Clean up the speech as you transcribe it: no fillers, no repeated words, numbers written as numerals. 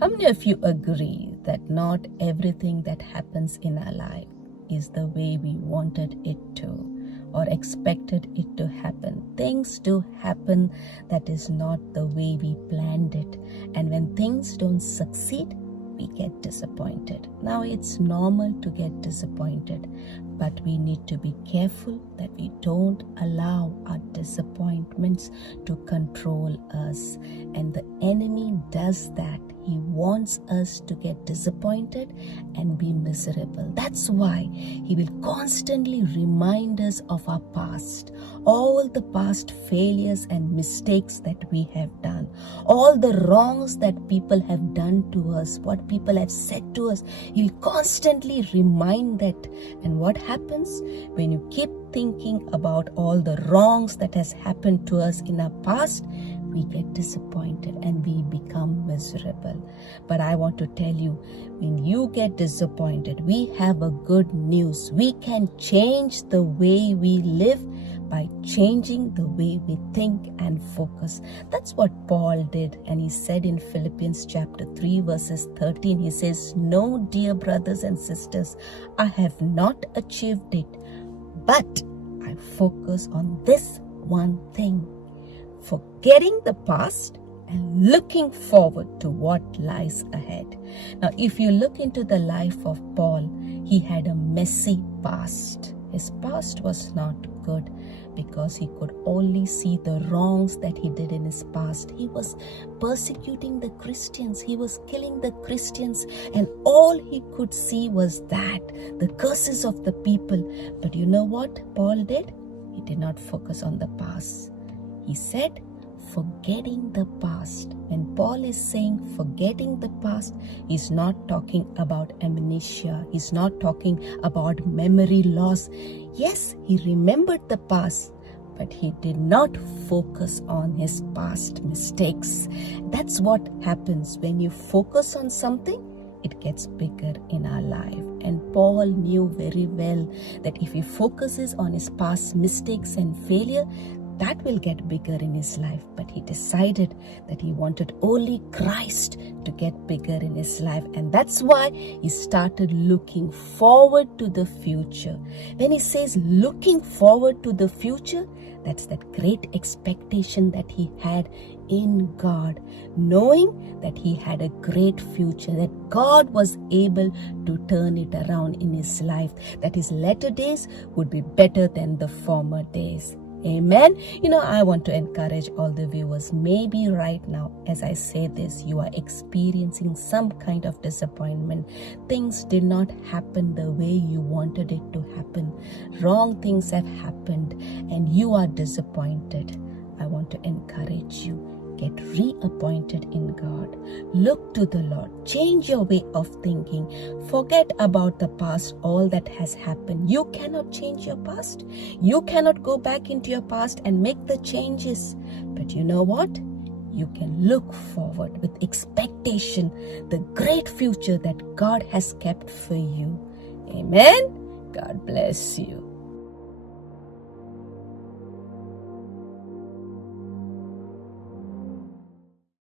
How many of you agree that not everything that happens in our life is the way we wanted it to or expected it to happen? Things do happen that is not the way we planned it. And when things don't succeed, we get disappointed. Now, it's normal to get disappointed, but we need to be careful that we don't allow our disappointments to control us. And the enemy does that. He wants us to get disappointed and be miserable. That's why he will constantly remind us of our past, all the past failures and mistakes that we have done, all the wrongs that people have done to us, what people have said to us. He'll constantly remind that. And what happens when you keep thinking about all the wrongs that has happened to us in our past? We get disappointed and we become miserable. But I want to tell you, when you get disappointed, we have a good news. We can change the way we live by changing the way we think and focus. That's what Paul did. And he said in Philippians chapter 3 verses 13, he says, "No, dear brothers and sisters, I have not achieved it, but I focus on this one thing, forgetting the past and looking forward to what lies ahead." Now, if you look into the life of Paul, he had a messy past. His past was not good because he could only see the wrongs that he did in his past. He was persecuting the Christians. He was killing the Christians. And all he could see was that, the curses of the people. But you know what Paul did? He did not focus on the past. He said, forgetting the past. When Paul is saying forgetting the past, he's not talking about amnesia. He's not talking about memory loss. Yes, he remembered the past, but he did not focus on his past mistakes. That's what happens when you focus on something. It gets bigger in our life. And Paul knew very well that if he focuses on his past mistakes and failure, that will get bigger in his life. But he decided that he wanted only Christ to get bigger in his life. And that's why he started looking forward to the future. When he says looking forward to the future, that's that great expectation that he had in God, knowing that he had a great future, that God was able to turn it around in his life, that his latter days would be better than the former days. Amen. I want to encourage all the viewers, maybe right now as I say this, you are experiencing some kind of disappointment. Things did not happen the way you wanted it to happen. Wrong things have happened and you are disappointed. I want to encourage you. Get reappointed in God. Look to the Lord. Change your way of thinking. Forget about the past, all that has happened. You cannot change your past. You cannot go back into your past and make the changes. But you know what? You can look forward with expectation, the great future that God has kept for you. Amen. God bless you.